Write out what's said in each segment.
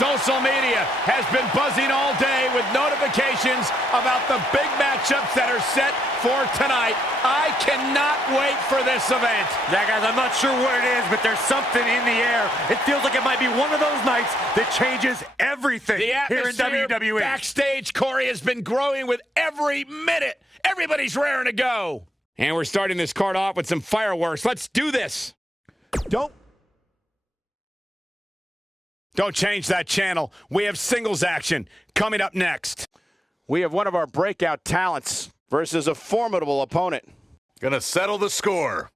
Social media has been buzzing all day with notifications about the big matchups that are set for tonight. I cannot wait for this event. Yeah, guys, I'm not sure what it is, but there's something in the air. It feels like it might be one of those nights that changes everything here in WWE. Backstage, Cory, has been growing with every minute. Everybody's raring to go. And we're starting this card off with some fireworks. Let's do this. Don't change that channel. We have singles action coming up next. We have one of our breakout talents versus a formidable opponent. Gonna settle the score.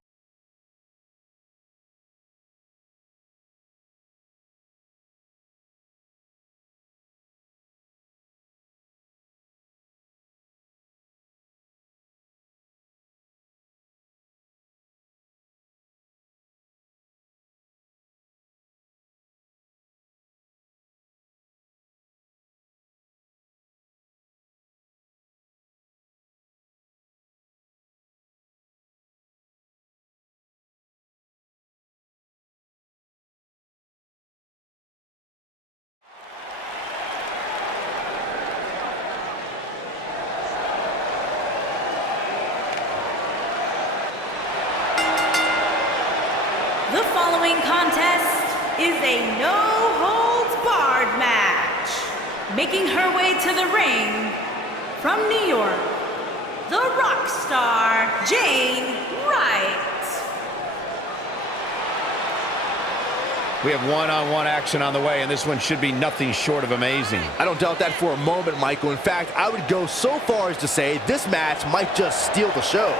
The following contest is a no-holds-barred match. Making her way to the ring from New York, the Rockstar Jane Wright. We have one-on-one action on the way, and this one should be nothing short of amazing. I don't doubt that for a moment, Michael. In fact, I would go so far as to say this match might just steal the show.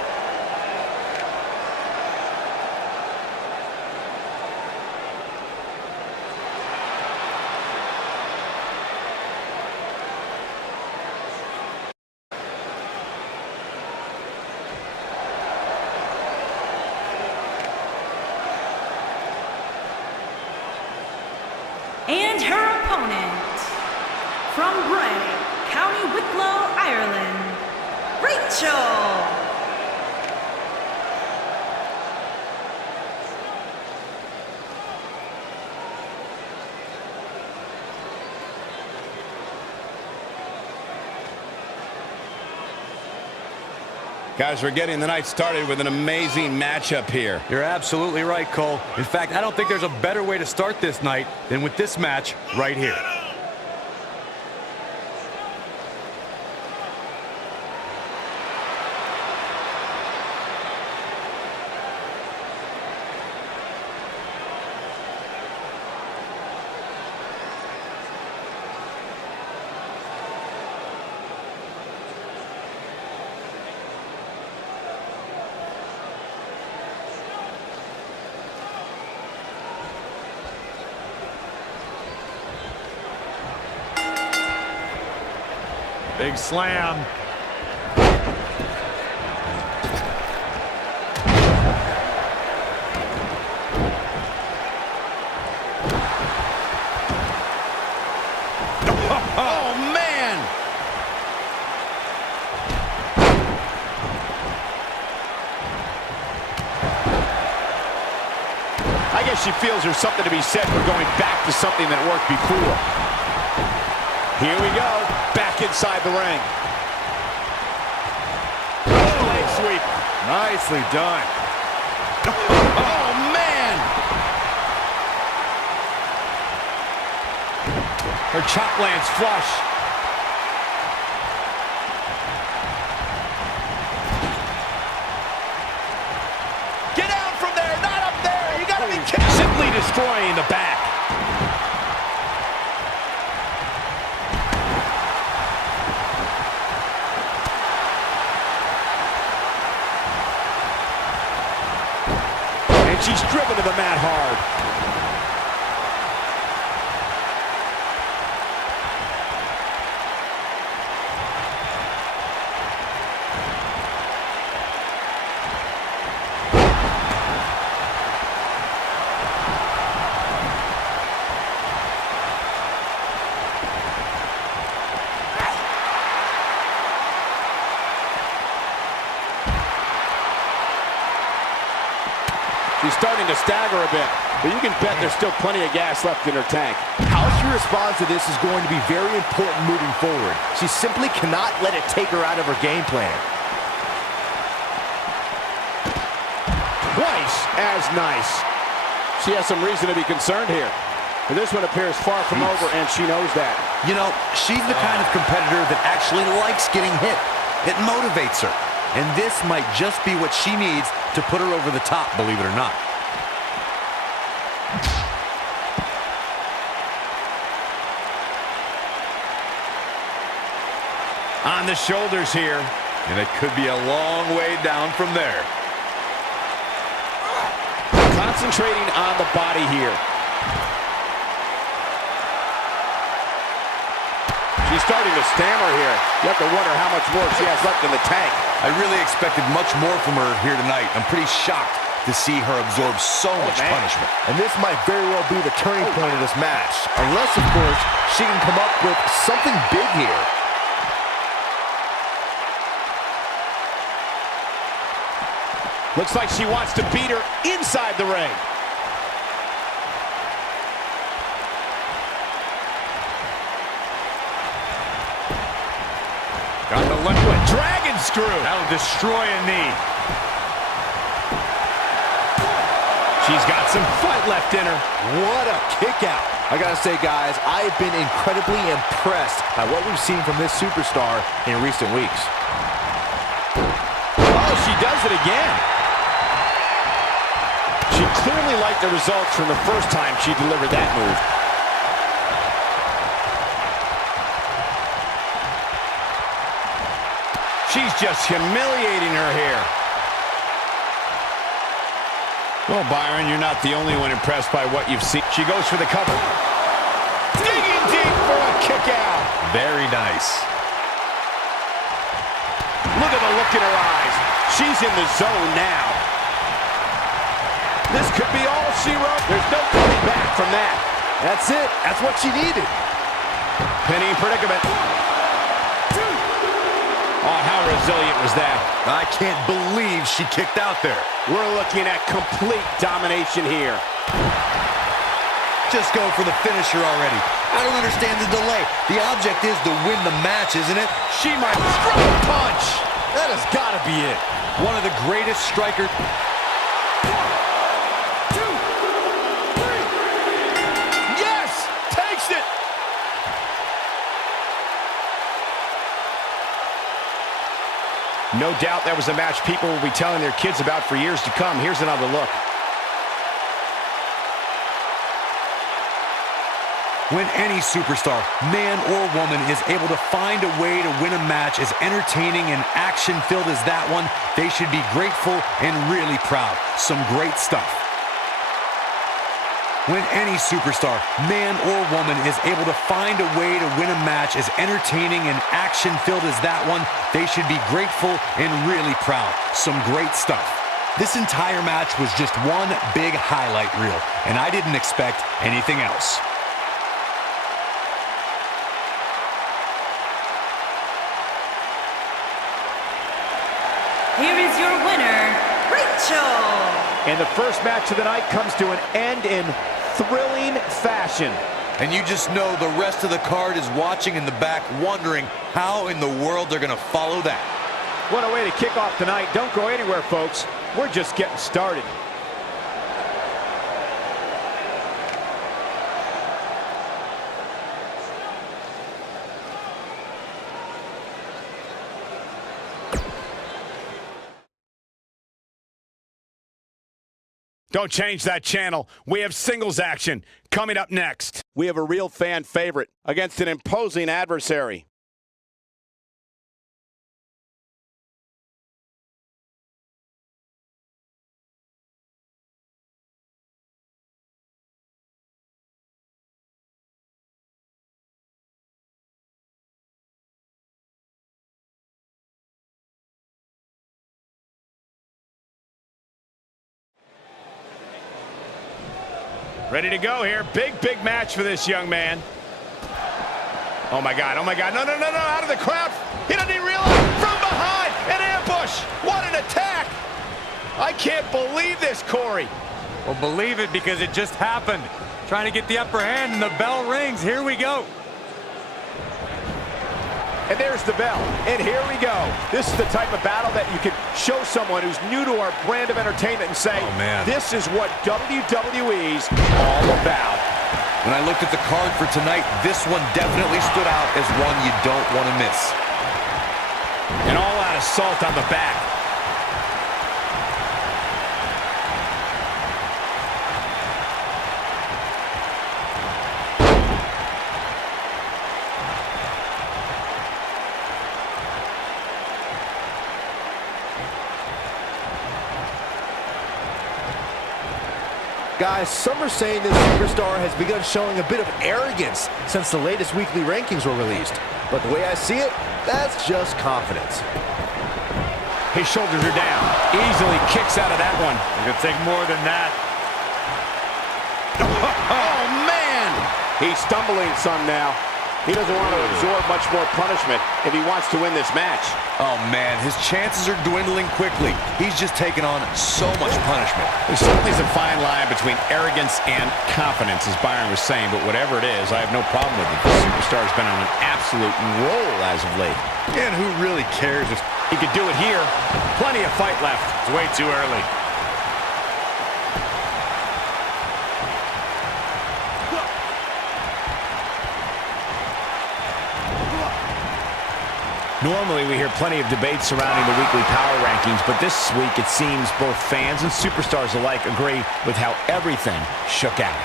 And her opponent, from Bray, County Wicklow, Ireland, Rachel. Guys, we're getting the night started with an amazing matchup here. You're absolutely right, Cole. In fact, I don't think there's a better way to start this night than with this match right here. Big slam. Oh, man! I guess she feels there's something to be said for going back to something that worked before. Here we go, back inside the ring. Leg sweep. Nicely done. Oh, man! Her chop lands flush. Get out from there, not up there. You gotta be kidding. Simply destroying the back. And she's driven to the mat hard. She's starting to stagger a bit, but you can bet there's still plenty of gas left in her tank. How she responds to this is going to be very important moving forward. She simply cannot let it take her out of her game plan. Twice as nice. She has some reason to be concerned here. But this one appears far from over, and she knows that. You know, she's the kind of competitor that actually likes getting hit. It motivates her. And this might just be what she needs to put her over the top, believe it or not. On the shoulders here. And it could be a long way down from there. Concentrating on the body here. She's starting to stammer here. You have to wonder how much more she has left in the tank. I really expected much more from her here tonight. I'm pretty shocked to see her absorb so much punishment. And this might very well be the turning point of this match. Unless, of course, she can come up with something big here. Looks like she wants to beat her inside the ring. Got the left foot. Dragon screw. That'll destroy a knee. She's got some fight left in her. What a kick out. I gotta say, guys, I have been incredibly impressed by what we've seen from this superstar in recent weeks. Oh, she does it again. She clearly liked the results from the first time she delivered that move. She's just humiliating her here. Well, Byron, you're not the only one impressed by what you've seen. She goes for the cover. Digging deep for a kick out. Very nice. Look at the look in her eyes. She's in the zone now. This could be all she wrote. There's no coming back from that. That's it. That's what she needed. Penny predicament. Oh, how resilient was that? I can't believe she kicked out there. We're looking at complete domination here. Just go for the finisher already. I don't understand the delay. The object is to win the match, isn't it? She might strike a punch. That has got to be it. One of the greatest strikers. Yes! Takes it! No doubt that was a match people will be telling their kids about for years to come. Here's another look. When any superstar, man or woman, is able to find a way to win a match as entertaining and action-filled as that one, they should be grateful and really proud. Some great stuff. When any superstar, man or woman, is able to find a way to win a match as entertaining and action-filled as that one, they should be grateful and really proud. Some great stuff. This entire match was just one big highlight reel, and I didn't expect anything else. Here is your winner, Rachel. And the first match of the night comes to an end in thrilling fashion. And you just know the rest of the card is watching in the back, wondering how in the world they're going to follow that. What a way to kick off tonight. Don't go anywhere, folks. We're just getting started. Don't change that channel. We have singles action coming up next. We have a real fan favorite against an imposing adversary. Ready to go here. Big, big match for this young man. Oh, my God. Oh, my God. No, no, no, no. Out of the crowd. He doesn't even realize. From behind. An ambush. What an attack. I can't believe this, Corey. Well, believe it because it just happened. Trying to get the upper hand and the bell rings. Here we go. And there's the bell, and here we go. This is the type of battle that you can show someone who's new to our brand of entertainment and say, oh, man, this is what WWE's all about. When I looked at the card for tonight, this one definitely stood out as one you don't want to miss. An all-out assault on the back. Guys, some are saying this superstar has begun showing a bit of arrogance since the latest weekly rankings were released. But the way I see it, that's just confidence. His shoulders are down. Easily kicks out of that one. It could take more than that. Oh, man! He's stumbling some now. He doesn't want to absorb much more punishment if he wants to win this match. Oh, man, his chances are dwindling quickly. He's just taken on so much punishment. There certainly is a fine line between arrogance and confidence, as Byron was saying, but whatever it is, I have no problem with it. The superstar's been on an absolute roll as of late. And who really cares if he could do it here? Plenty of fight left. It's way too early. Normally, we hear plenty of debate surrounding the weekly power rankings, but this week it seems both fans and superstars alike agree with how everything shook out.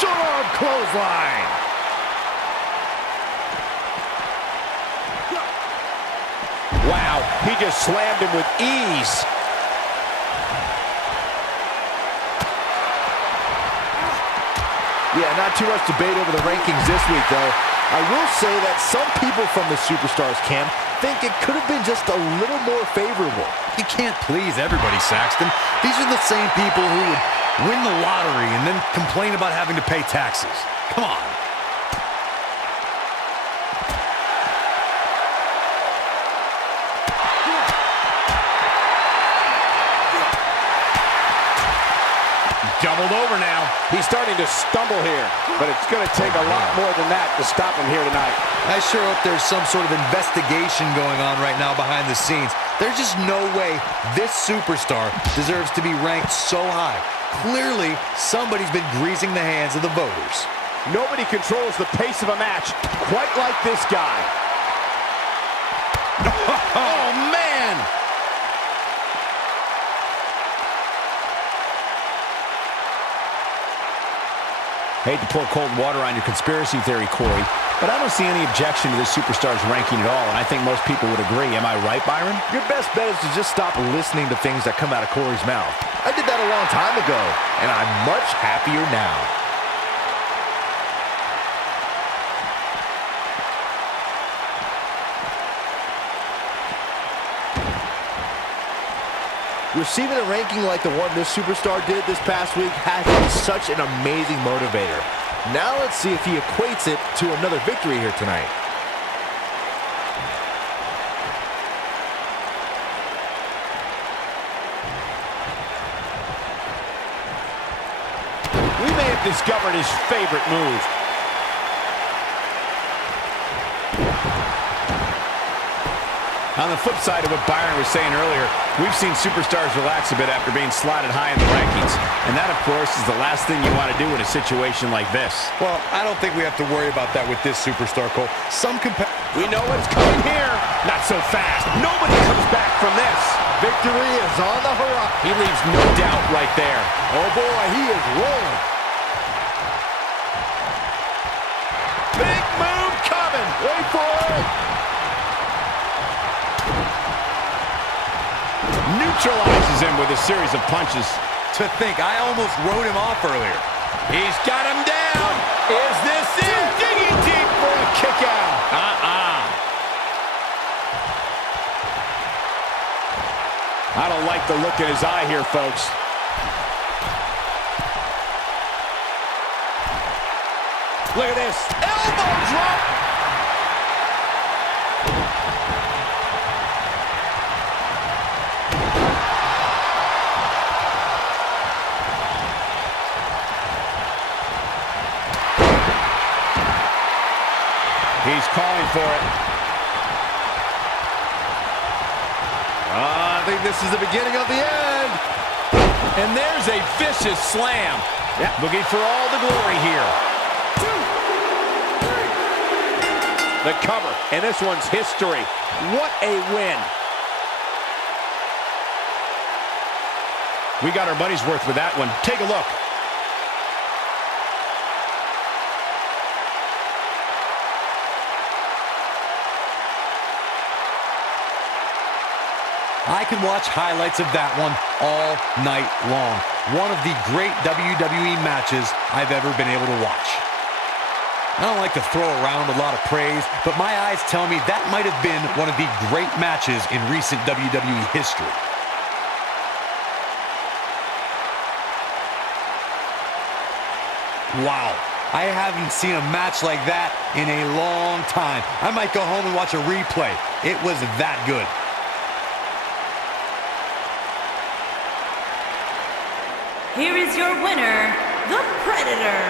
Short clothesline. Wow, he just slammed him with ease. Yeah, not too much debate over the rankings this week, though. I will say that some people from the Superstars camp think it could have been just a little more favorable. You can't please everybody, Saxton. These are the same people who would win the lottery and then complain about having to pay taxes. Come on. Doubled over now. He's starting to stumble here, but it's going to take a lot more than that to stop him here tonight. I sure hope there's some sort of investigation going on right now behind the scenes. There's just no way this superstar deserves to be ranked so high. Clearly, somebody's been greasing the hands of the voters. Nobody controls the pace of a match quite like this guy. Oh, man! Hate to pour cold water on your conspiracy theory, Corey, but I don't see any objection to this superstar's ranking at all, and I think most people would agree. Am I right, Byron? Your best bet is to just stop listening to things that come out of Corey's mouth. I did that a long time ago, and I'm much happier now. Receiving a ranking like the one this superstar did this past week has been such an amazing motivator. Now let's see if he equates it to another victory here tonight. We may have discovered his favorite move. On the flip side of what Byron was saying earlier, we've seen superstars relax a bit after being slotted high in the rankings. And that, of course, is the last thing you want to do in a situation like this. Well, I don't think we have to worry about that with this superstar, Cole. We know what's coming here. Not so fast. Nobody comes back from this. Victory is on the horizon. He leaves no doubt right there. Oh boy, he is rolling. Big move coming. Wait for it. Neutralizes him with a series of punches. To think, I almost wrote him off earlier. He's got him down. Is this it? Digging deep for a kick out. I don't like the look in his eye here, folks. Look at this. Elbow drop. for it. I think this is the beginning of the end. And there's a vicious slam. Yeah, looking for all the glory here. 2, 3. The cover, and this one's history. What a win. We got our money's worth with that one. Take a look. I can watch highlights of that one all night long. One of the great WWE matches I've ever been able to watch. I don't like to throw around a lot of praise, but my eyes tell me that might have been one of the great matches in recent WWE history. Wow, I haven't seen a match like that in a long time. I might go home and watch a replay. It was that good. Here is your winner, the Predator.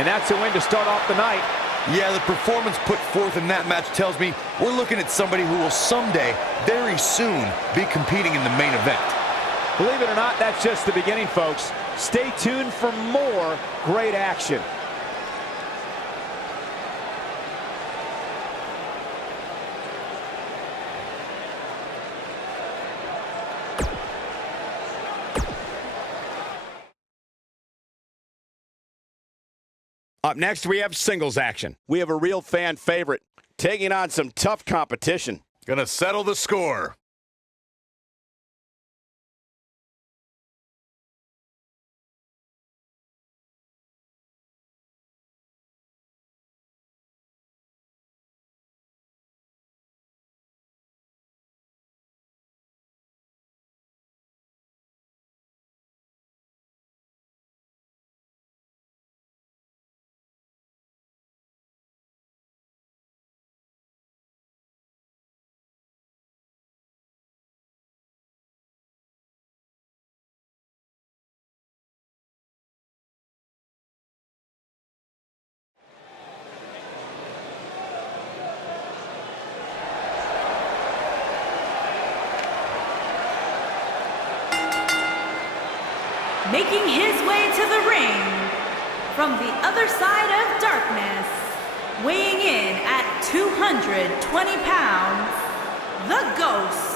And that's a win to start off the night. Yeah, the performance put forth in that match tells me we're looking at somebody who will someday, very soon, be competing in the main event. Believe it or not, that's just the beginning, folks. Stay tuned for more great action. Up next, we have singles action. We have a real fan favorite taking on some tough competition. Gonna settle the score. Making his way to the ring, from the other side of darkness, weighing in at 220 pounds, the Ghost.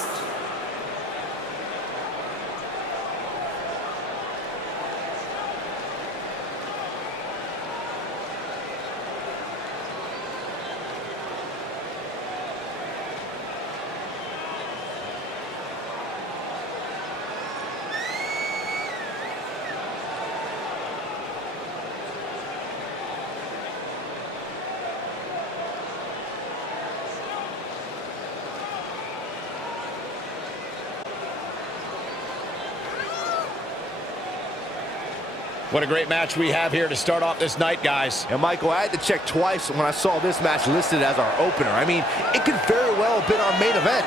What a great match we have here to start off this night, guys. And Michael, I had to check twice when I saw this match listed as our opener. I mean, it could very well have been our main event.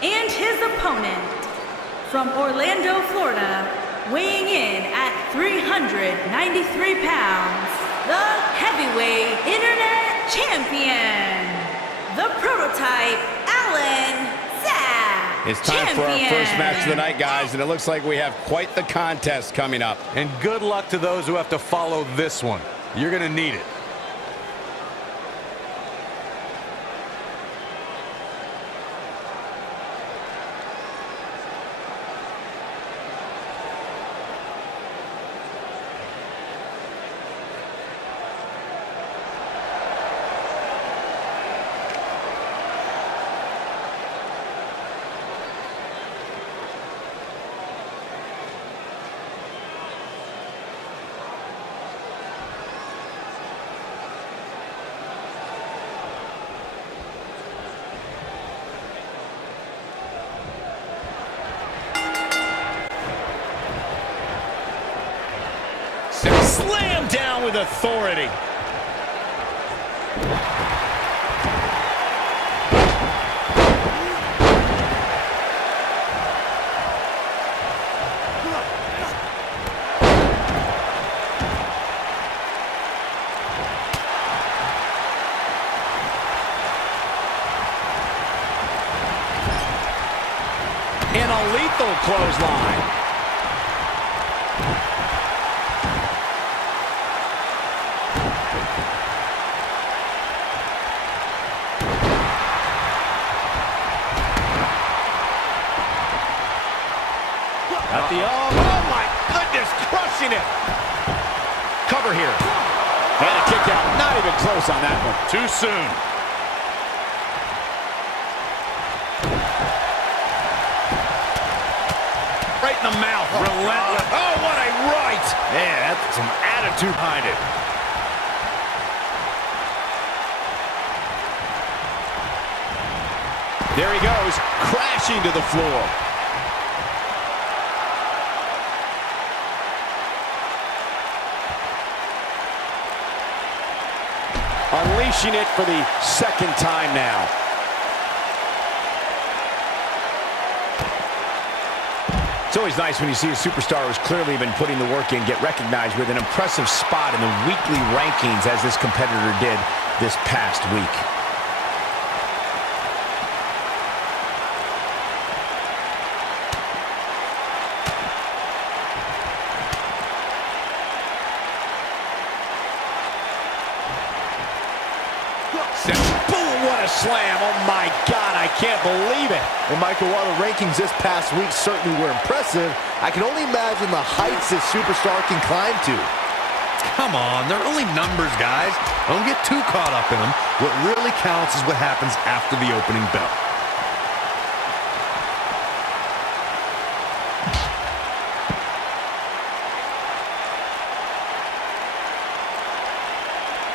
And his opponent, from Orlando, Florida, weighing in at 393 pounds, the heavyweight internet champion, the prototype Alan Saxton. It's time for our first match of the night, guys, and it looks like we have quite the contest coming up. And good luck to those who have to follow this one. You're going to need it. with authority. And a lethal clothesline. At the oh my goodness, crushing it. Cover here. And a kick out. Not even close on that one. Too soon. Right in the mouth. Relentless. Oh, what a right. Man, that's some attitude behind it. There he goes, crashing to the floor. Unleashing it for the second time now. It's always nice when you see a superstar who's clearly been putting the work in get recognized with an impressive spot in the weekly rankings as this competitor did this past week. Boom, what a slam. Oh my God, I can't believe it. And Michael, while the rankings this past week certainly were impressive, I can only imagine the heights this superstar can climb to. Come on, they're only numbers, guys. Don't get too caught up in them. What really counts is what happens after the opening bell.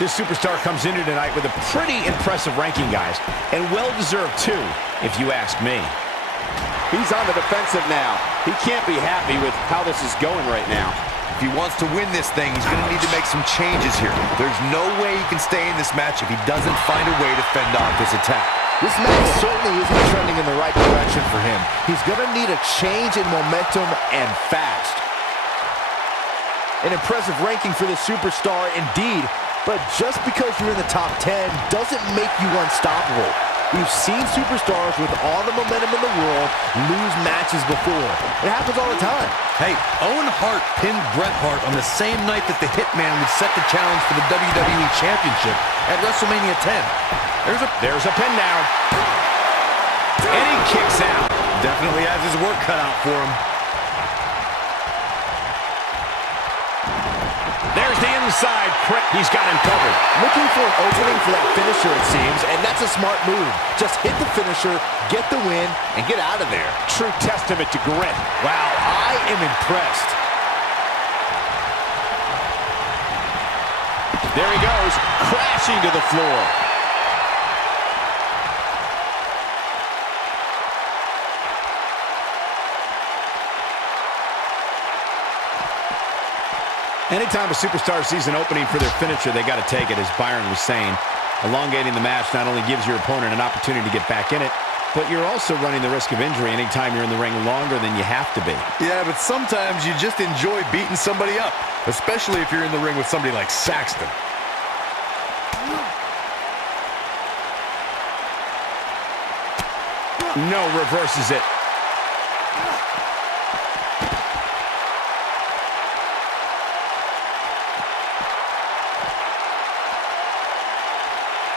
This superstar comes into tonight with a pretty impressive ranking, guys, and well-deserved too, if you ask me. He's on the defensive now. He can't be happy with how this is going right now. If he wants to win this thing, he's going to need to make some changes here. There's no way he can stay in this match if he doesn't find a way to fend off this attack. This match certainly isn't trending in the right direction for him. He's going to need a change in momentum and fast. An impressive ranking for the superstar indeed, but just because you're in the top 10 doesn't make you unstoppable. We've seen superstars with all the momentum in the world lose matches before. It happens all the time. Hey, Owen Hart pinned Bret Hart on the same night that the Hitman would set the challenge for the WWE Championship at WrestleMania 10. There's a pin now. And he kicks out. Definitely has his work cut out for him. There's the inside. He's got him covered. Looking for an opening for that finisher, it seems, and that's a smart move. Just hit the finisher, get the win, and get out of there. True testament to grit. Wow, I am impressed. There he goes, crashing to the floor. Anytime a superstar sees an opening for their finisher, they got to take it, as Byron was saying. Elongating the match not only gives your opponent an opportunity to get back in it, but you're also running the risk of injury anytime you're in the ring longer than you have to be. Yeah, but sometimes you just enjoy beating somebody up, especially if you're in the ring with somebody like Saxton. No, reverses it.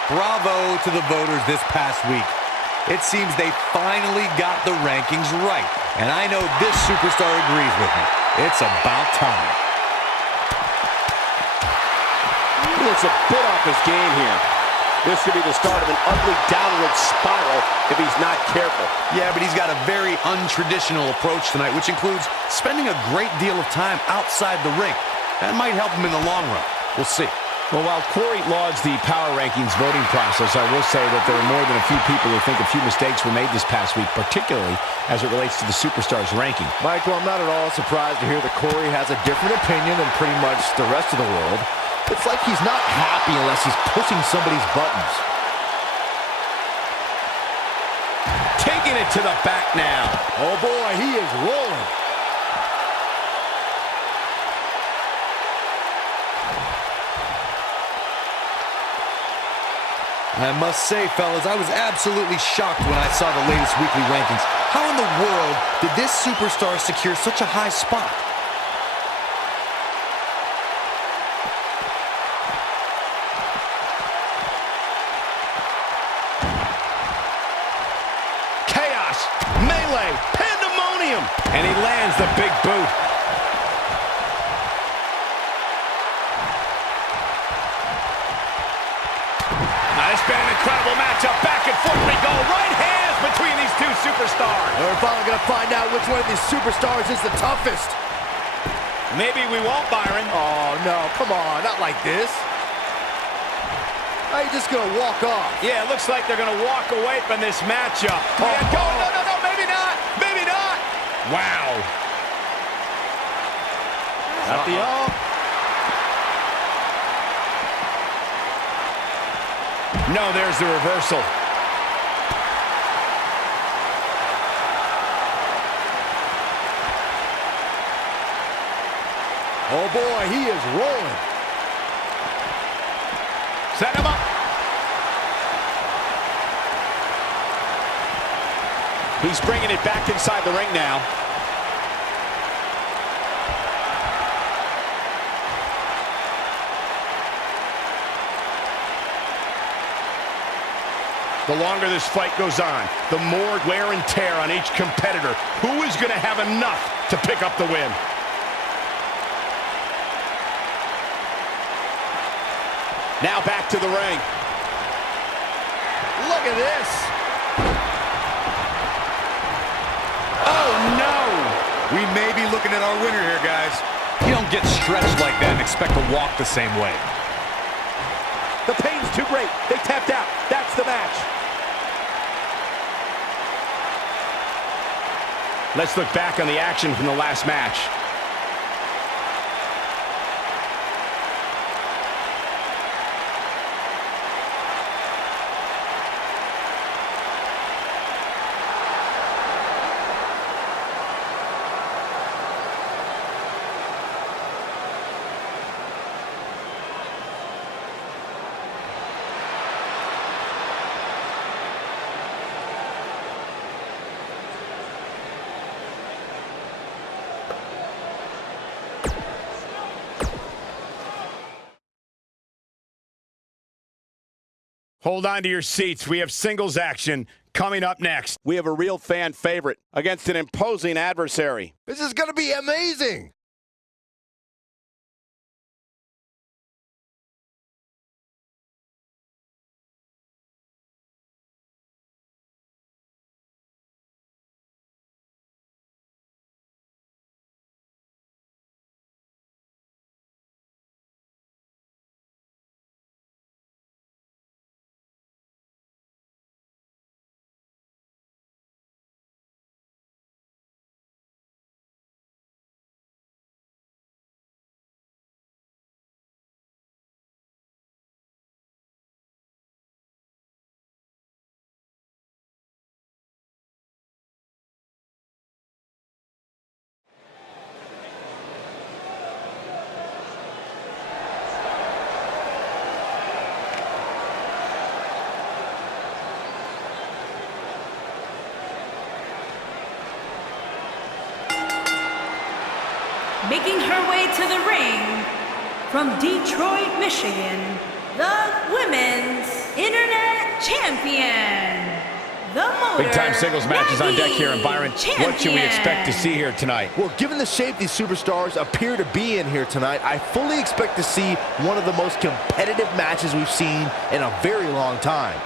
Bravo to the voters this past week. It seems they finally got the rankings right. And I know this superstar agrees with me. It's about time. He looks a bit off his game here. This could be the start of an ugly downward spiral if he's not careful. Yeah, but he's got a very untraditional approach tonight, which includes spending a great deal of time outside the ring. That might help him in the long run. We'll see. Well, while Cory lauds the power rankings voting process, I will say that there are more than a few people who think a few mistakes were made this past week, particularly as it relates to the superstars ranking. Michael, I'm not at all surprised to hear that Cory has a different opinion than pretty much the rest of the world. It's like he's not happy unless he's pushing somebody's buttons. Taking it to the back now. Oh boy, he is rolling. I must say, fellas, I was absolutely shocked when I saw the latest weekly rankings. How in the world did this superstar secure such a high spot? Chaos, melee, pandemonium, and he lands the big boot. It's been an incredible matchup. Back and forth we go. Right hands between these two superstars. We're finally going to find out which one of these superstars is the toughest. Maybe we won't, Byron. Oh, no. Come on. Not like this. How are you just going to walk off? Yeah, it looks like they're going to walk away from this matchup. Oh, No, maybe not. Maybe not. Wow. Not the all. No, there's the reversal. Oh, boy, he is rolling. Set him up. He's bringing it back inside the ring now. The longer this fight goes on, the more wear and tear on each competitor. Who is going to have enough to pick up the win? Now back to the ring. Look at this. Oh, no! We may be looking at our winner here, guys. You don't get stretched like that and expect to walk the same way. The pain's too great. They tapped out. That's the match. Let's look back on the action from the last match. Hold on to your seats. We have singles action coming up next. We have a real fan favorite against an imposing adversary. This is going to be amazing. Making her way to the ring from Detroit, Michigan, the Women's Internet Champion, the Motor Big-time singles matches on deck here. And Byron, Champion. what should we expect to see here tonight? Well, given the shape these superstars appear to be in here tonight, I fully expect to see one of the most competitive matches we've seen in a very long time.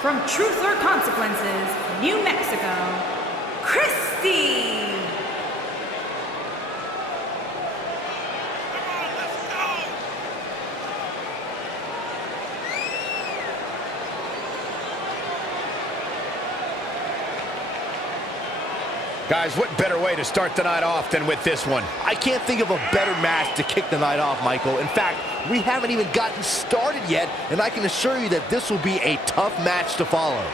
from Truth or Consequences, New Mexico, Christy. Guys, what better way to start the night off than with this one? I can't think of a better match to kick the night off, Michael. In fact, we haven't even gotten started yet, and I can assure you that this will be a tough match to follow.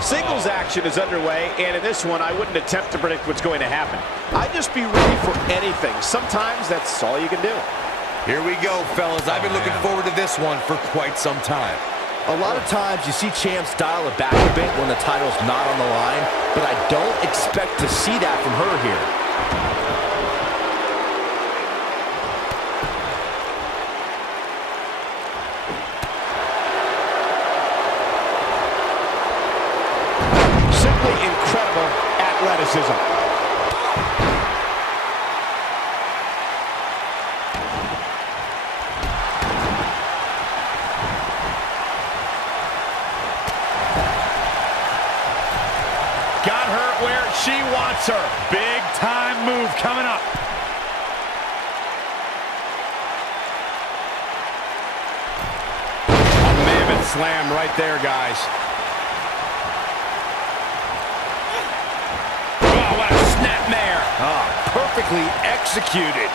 Singles action is underway, and in this one, I wouldn't attempt to predict what's going to happen. I'd just be ready for anything. Sometimes that's all you can do. Here we go, fellas. I've been looking forward to this one for quite some time. A lot of times you see champs dial it back a bit when the title's not on the line, but I don't expect to see that from her here. Incredible athleticism. Got her where she wants her. Big time move coming up. A mammoth slam right there, guys. Perfectly executed.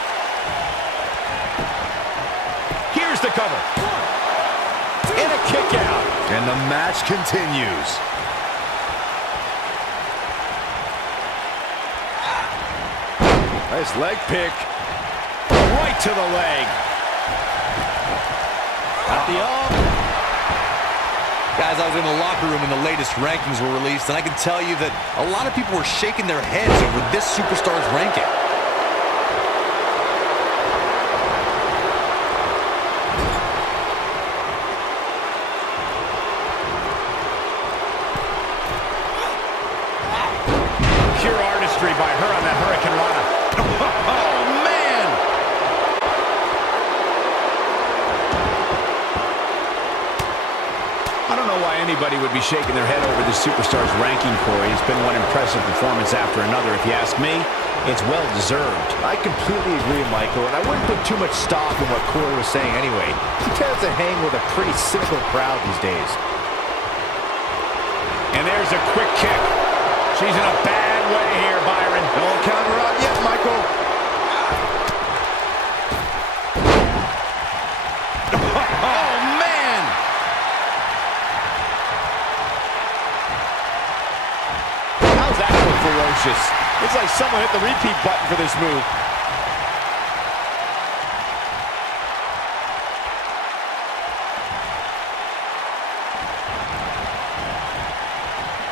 Here's the cover. And a kick out. And the match continues. Nice leg pick. Right to the leg. Got the arm. Guys, I was in the locker room when the latest rankings were released, and I can tell you that a lot of people were shaking their heads over this superstar's ranking. Pure artistry by her on that Hurricane Rana. Oh, man! I don't know why anybody would be shaking their head over this superstar's ranking, Corey. It's been one impressive performance after another. If you ask me, it's well-deserved. I completely agree, Michael, and I wouldn't put too much stock in what Cory was saying anyway. He tends to hang with a pretty cynical crowd these days. And there's a quick kick. She's in a bad way here, Byron. Don't count her out yet, Michael. Oh, man! How's that look ferocious? It's like someone hit the repeat button for this move.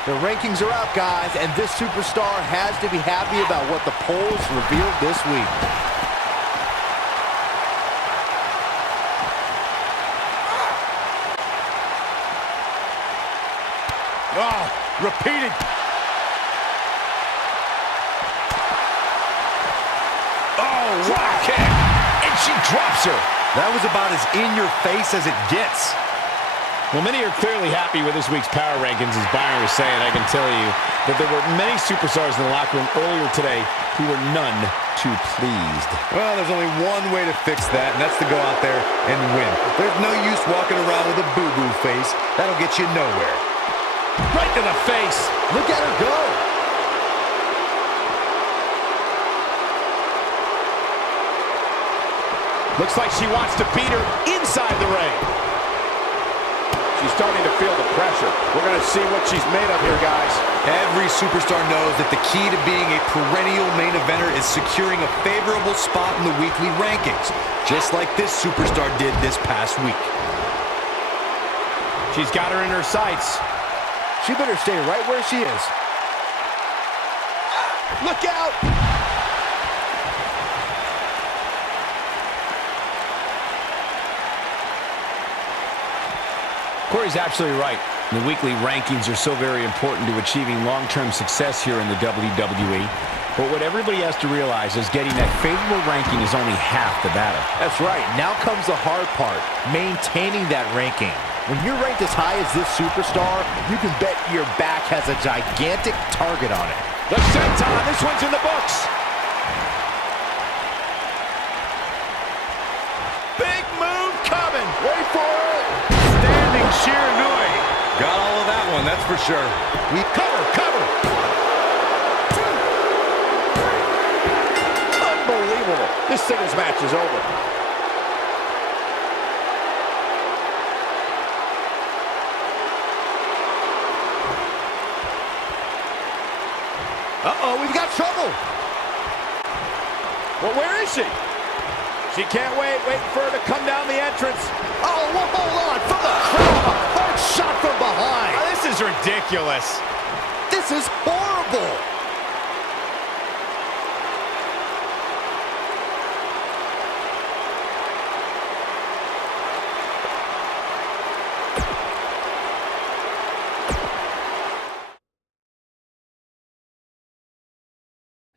The rankings are out, guys, and this superstar has to be happy about what the polls revealed this week. Oh, repeated. Oh, wow kick. And she drops her. That was about as in your face as it gets. Well, many are clearly happy with this week's power rankings. As Byron was saying, I can tell you that there were many superstars in the locker room earlier today who were none too pleased. Well, there's only one way to fix that, and that's to go out there and win. There's no use walking around with a boo-boo face. That'll get you nowhere. Right to the face. Look at her go. Looks like she wants to beat her inside the ring. She's starting to feel the pressure. We're going to see what she's made of here, guys. Every superstar knows that the key to being a perennial main eventer is securing a favorable spot in the weekly rankings, just like this superstar did this past week. She's got her in her sights. She better stay right where she is. Look out! Cory's absolutely right. The weekly rankings are so very important to achieving long-term success here in the WWE. But what everybody has to realize is getting that favorable ranking is only half the battle. That's right. Now comes the hard part, maintaining that ranking. When you're ranked as high as this superstar, you can bet your back has a gigantic target on it. The senton, this one's in the books. Big move coming. Wait for it. Standing sheer Nui. Got all of that one, that's for sure. We cover. Unbelievable. This singles match is over. Uh-oh, we've got trouble. Well, where is she? She can't wait. Waiting for her to come down the entrance. Oh, well, hold on. From the crowd, a hard shot from behind. Oh, this is ridiculous. This is horrible.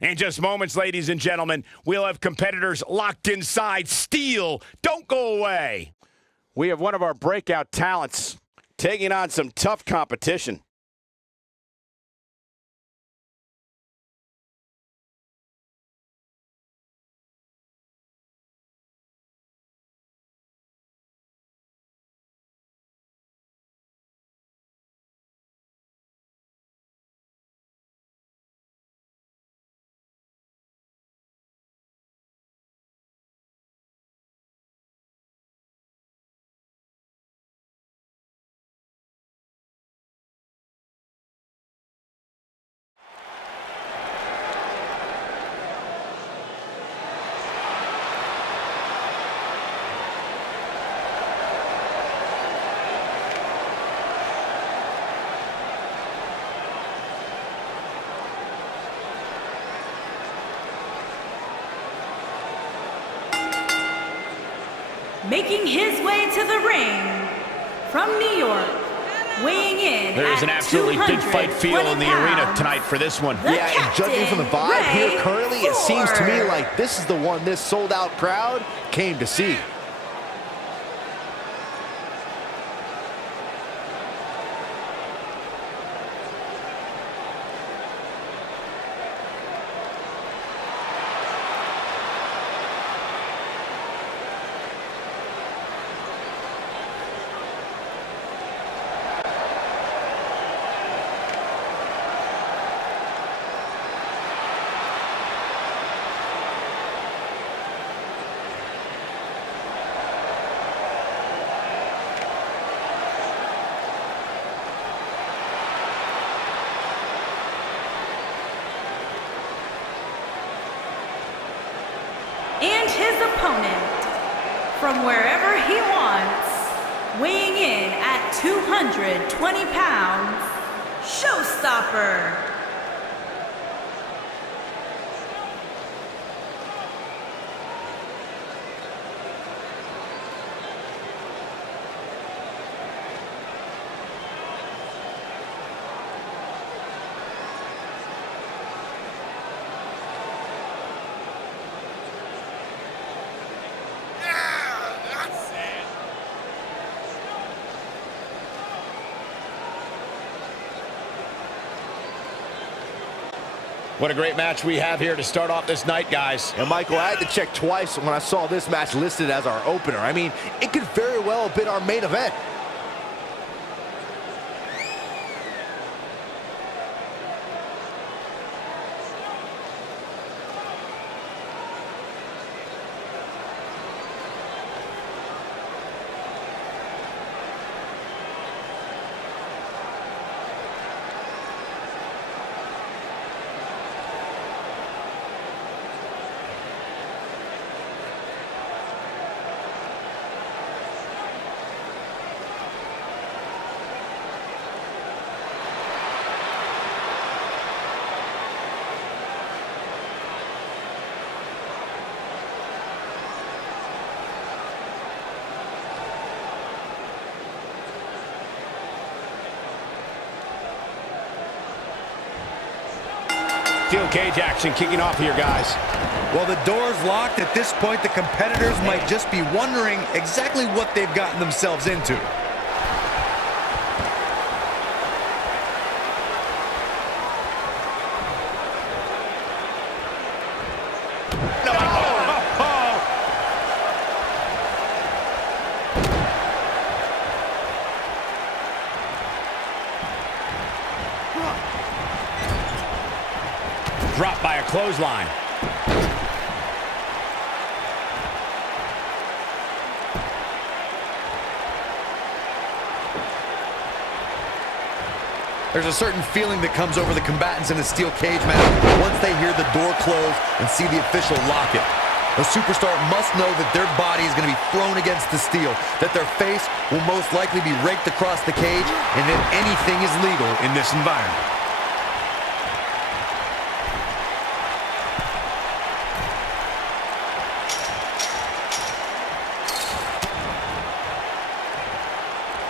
In just moments, ladies and gentlemen, we'll have competitors locked inside steel. Don't go away. We have one of our breakout talents taking on some tough competition. Making his way to the ring from New York, weighing in There is an absolutely big fight feel in the arena pounds, tonight for this one. Yeah, and judging from the vibe here Ray currently, it seems to me Ford. like this is the one this sold-out crowd came to see. And his opponent, from wherever he wants, weighing in at 220 pounds, Showstopper. What a great match we have here to start off this night, guys. And Michael, I had to check twice when I saw this match listed as our opener. I mean, it could very well have been our main event. steel cage action kicking off here, guys. Well, the door's locked. At this point, the competitors might just be wondering exactly what they've gotten themselves into. Dropped by a clothesline. There's a certain feeling that comes over the combatants in a steel cage match once they hear the door close and see the official lock it. A superstar must know that their body is going to be thrown against the steel, that their face will most likely be raked across the cage, and that anything is legal in this environment.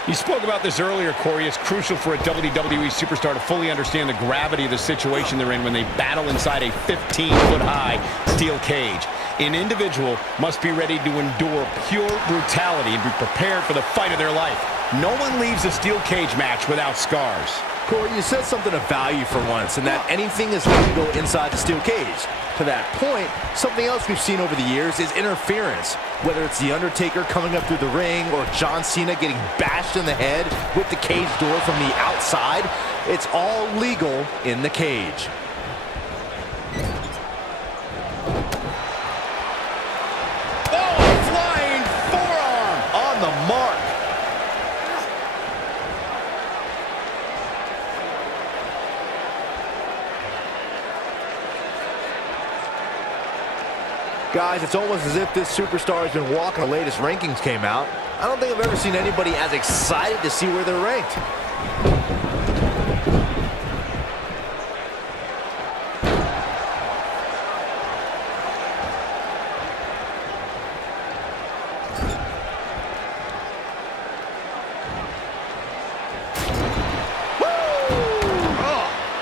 You spoke about this earlier, Corey. It's crucial for a WWE superstar to fully understand the gravity of the situation they're in when they battle inside a 15-foot-high steel cage. An individual must be ready to endure pure brutality and be prepared for the fight of their life. No one leaves a steel cage match without scars. Corey, you said something of value for once, and that anything is legal inside the steel cage. To that point, something else we've seen over the years is interference. Whether it's The Undertaker coming up through the ring or John Cena getting bashed in the head with the cage door from the outside, it's all legal in the cage. Oh, flying forearm on the mark. Guys, it's almost as if this superstar has been walking. The latest rankings came out. I don't think I've ever seen anybody as excited to see where they're ranked.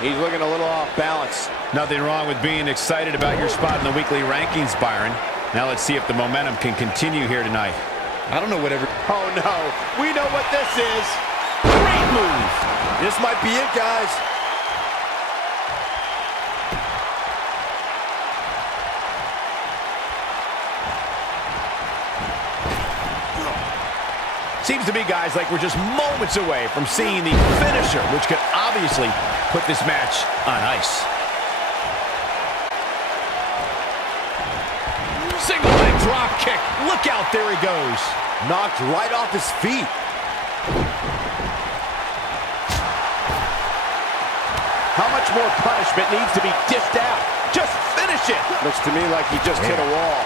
He's looking a little off balance. Nothing wrong with being excited about your spot in the weekly rankings, Byron. Now let's see if the momentum can continue here tonight. I don't know whatever. Oh, no. We know what this is. Great move. This might be it, guys. Seems to me, guys, like we're just moments away from seeing the finisher, which could obviously put this match on ice. Single leg drop kick. Look out, there he goes. Knocked right off his feet. How much more punishment needs to be dished out? Just finish it. Looks to me like he just hit a wall.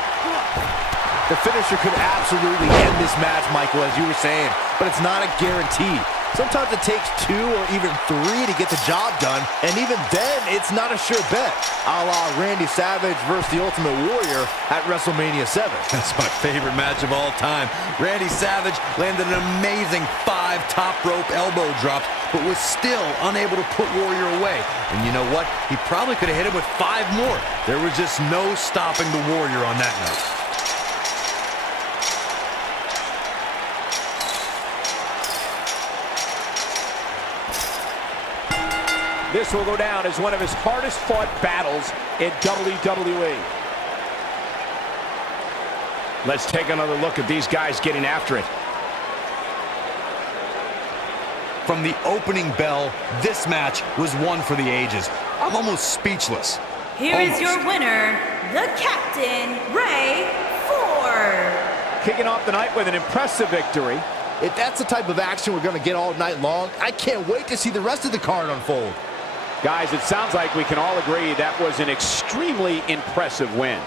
The finisher could absolutely end this match, Michael, as you were saying, but it's not a guarantee. Sometimes it takes 2 or even 3 to get the job done, and even then, it's not a sure bet, a la Randy Savage versus the Ultimate Warrior at WrestleMania 7. That's my favorite match of all time. Randy Savage landed an amazing 5 top rope elbow drops, but was still unable to put Warrior away. And you know what? He probably could have hit him with 5 more. There was just no stopping the Warrior on that night. This will go down as one of his hardest fought battles in WWE. Let's take another look at these guys getting after it. From the opening bell, this match was one for the ages. I'm almost speechless. Here is your winner, the Captain, Ray Ford. Kicking off the night with an impressive victory. If that's the type of action we're going to get all night long, I can't wait to see the rest of the card unfold. Guys, it sounds like we can all agree that was an extremely impressive win.